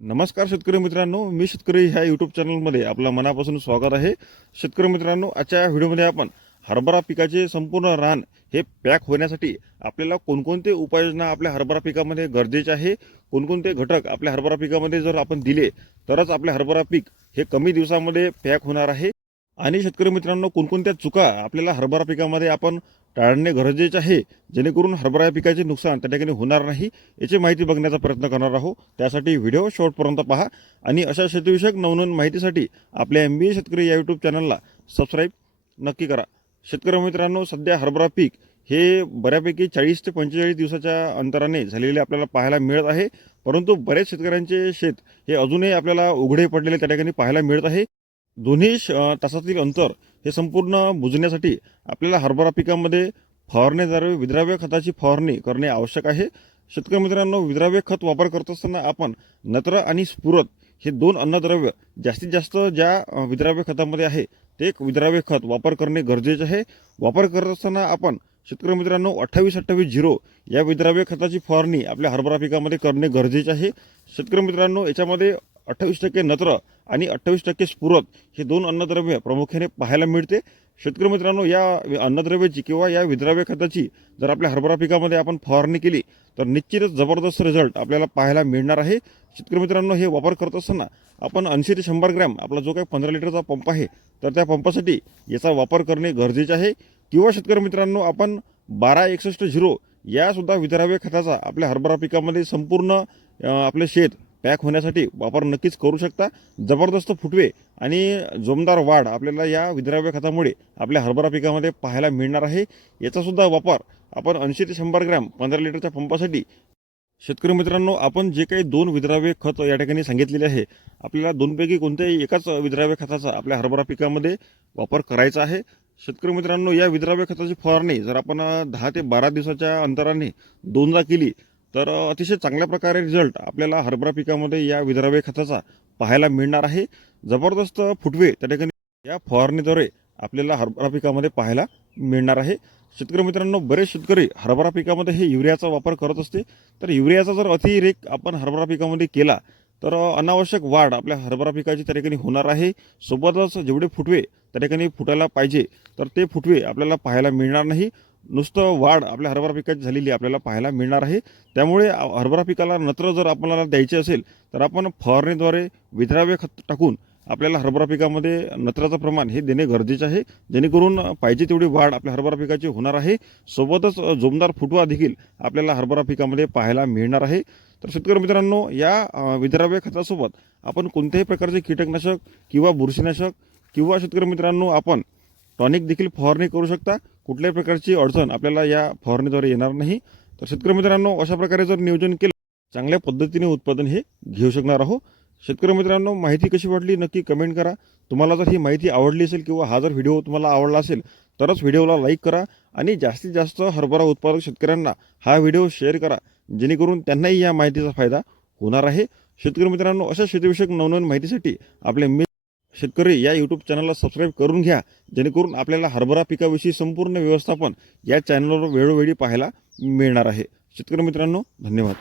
नमस्कार शेतकरी मित्रांनो मी शेतकरी ह्या यूट्यूब चॅनलमध्ये आपलं मनापासून स्वागत आहे. शेतकरी मित्रांनो आजच्या व्हिडिओमध्ये आपण हरभरा पिकाचे संपूर्ण रान हे पॅक होण्यासाठी आपल्याला कोणकोणते उपाययोजना आपल्या हरभरा पिकामध्ये गरजेचे आहे कोणकोणते घटक आपल्या हरभरा पिकामध्ये जर आपण दिले तरच आपले हरभरा पीक हे कमी दिवसामध्ये पॅक होणार आहे. आणि शेतकरी मित्रांनो कोणकोणत्या चुका आपल्याला हरभरा पिकामध्ये आपण टाळणे गरजेचे आहे. जेणेकरून हरभरा पिकाचे नुकसान त्या ठिकाणी होणार नाही याची माहिती बघण्याचा प्रयत्न करणार आहोत. त्यासाठी व्हिडिओ शेवटपर्यंत पहा आणि अशा शेतीविषयक नवनवीन माहितीसाठी आपल्या एम बी ए शेतकरी या यूट्यूब चॅनलला सबस्क्राईब नक्की करा. शेतकरी मित्रांनो सध्या हरभरा पीक हे बऱ्यापैकी चाळीस ते पंचेचाळीस दिवसाच्या अंतराने झालेले आपल्याला पाहायला मिळत आहे. परंतु बरेच शेतकऱ्यांचे शेत हे अजूनही आपल्याला उघडे पडलेले त्या ठिकाणी पाहायला मिळत आहे. दोन्ही श- तासातील अंतर हे संपूर्ण बुजण्यासाठी आपल्याला हरभरा पिकामध्ये फवारणीद्वारे विद्राव्य खताची फवारणी करणे आवश्यक आहे. शेतकरी मित्रांनो विद्राव्य खत वापर करत असताना आपण नत्र आणि स्फुरत हे दोन अन्नद्रव्य जास्तीत जास्त ज्या विद्राव्य खतामध्ये आहे ते एक विद्राव्य खत वापर करणे गरजेचे आहे. वापर करत असताना आपण शेतकरी मित्रांनो अठ्ठावीस अठ्ठावीस झिरो या विद्राव्य खताची फवारणी आपल्या हरभरा पिकामध्ये करणे गरजेचे आहे. शेतकरी मित्रांनो याच्यामध्ये अठ्ठावीस टक्के नत्र आणि अठ्ठावीस टक्के स्फुरत हे दोन अन्नद्रव्य प्रामुख्याने पाहायला मिळते. शेतकरी मित्रांनो या अन्नद्रव्याची किंवा या विद्राव्य खताची जर आपल्या हरभरा पिकामध्ये आपण फवारणी केली तर निश्चितच जबरदस्त रिझल्ट आपल्याला पाहायला मिळणार आहे. शेतकरी मित्रांनो हे वापर करत असताना आपण ऐंशी ते शंभर ग्रॅम आपला जो काही पंधरा लिटरचा पंप आहे तर त्या पंपासाठी याचा वापर करणे गरजेचे आहे. किंवा शेतकरी मित्रांनो आपण बारा एकसष्ट झिरो यासुद्धा विद्राव्य खताचा आपल्या हरभरा पिकामध्ये संपूर्ण आपले शेत पॅक होण्यासाठी वापर नक्कीच करू शकता. जबरदस्त फुटवे आणि जोमदार वाढ आपल्याला या विद्राव्य खतामुळे आपल्या हरभरा पिकामध्ये पाहायला मिळणार आहे. याचासुद्धा वापर आपण ऐंशी ते शंभर ग्रॅम पंधरा लिटरच्या पंपासाठी शेतकरी मित्रांनो आपण जे काही दोन विद्राव्य खत या ठिकाणी सांगितलेले आहे आपल्याला दोनपैकी कोणत्याही एकाच विद्राव्य खताचा आपल्या हरभरा पिकामध्ये वापर करायचा आहे. शेतकरी मित्रांनो या विद्राव्य खताची फवारणी जर आपण दहा ते बारा दिवसाच्या अंतराने दोनदा केली तर अतिशय चांगल्या प्रकारे रिझल्ट आपल्याला हरभरा पिकामध्ये या विद्राव्य खताचा पाहायला मिळणार आहे. जबरदस्त फुटवे त्या ठिकाणी या फवारणीद्वारे आपल्याला हरभरा पिकामध्ये पाहायला मिळणार आहे. शेतकरी मित्रांनो बरेच शेतकरी हरभरा पिकामध्ये हे युरियाचा वापर करत असते. तर युरियाचा जर अतिरेक आपण हरभरा पिकामध्ये केला तर अनावश्यक वाढ आपल्या हरभरा पिकाची त्या ठिकाणी होणार आहे. सोबतच जेवढे फुटवे त्या ठिकाणी फुटायला पाहिजे तर ते फुटवे आपल्याला पाहायला मिळणार नाही. नुसतं वाढ आपल्या हरभरा पिकाची झालेली आपल्याला पाहायला मिळणार आहे. त्यामुळे हरभरा पिकाला नत्र जर आपल्याला द्यायचे असेल तर आपण फवारणीद्वारे विद्राव्य खत टाकून आपल्याला हरभरा पिकामध्ये नत्राचं प्रमाण हे देणे गरजेचे आहे. जेणेकरून पाहिजे तेवढी वाढ आपल्या हरभरा पिकाची होणार आहे. सोबतच जोमदार फुटवा देखील आपल्याला हरभरा पिकामध्ये पाहायला मिळणार आहे. तर शेतकरी मित्रांनो या विद्राव्य खतासोबत आपण कोणत्याही प्रकारचे कीटकनाशक किंवा बुरशीनाशक किंवा शेतकरी मित्रांनो आपण टॉनिक देखील फवारणी करू शकता. कुठल्याही प्रकारची अडचण आपल्याला या फवारणीद्वारे येणार नाही. तर शेतकरी मित्रांनो अशा प्रकारे जर नियोजन केलं चांगल्या पद्धतीने उत्पादन हे घेऊ शकणार आहोत. शेतकरी मित्रांनो माहिती कशी वाटली नक्की कमेंट करा. तुम्हाला जर ही माहिती आवडली असेल किंवा हा जर व्हिडिओ तुम्हाला आवडला असेल तरच व्हिडिओला लाईक करा आणि जास्तीत जास्त हरभरा उत्पादक शेतकऱ्यांना हा व्हिडिओ शेअर करा. जेणेकरून त्यांनाही या माहितीचा फायदा होणार आहे. शेतकरी मित्रांनो अशा शेतीविषयक नवनवीन माहितीसाठी आपले मी शेतकरी या यूट्यूब चॅनलला सबस्क्राईब करून घ्या. जेणेकरून आपल्याला हरभरा पिकाविषयी संपूर्ण व्यवस्थापन या चॅनलवर वेळोवेळी पाहायला मिळणार आहे. शेतकरी मित्रांनो धन्यवाद.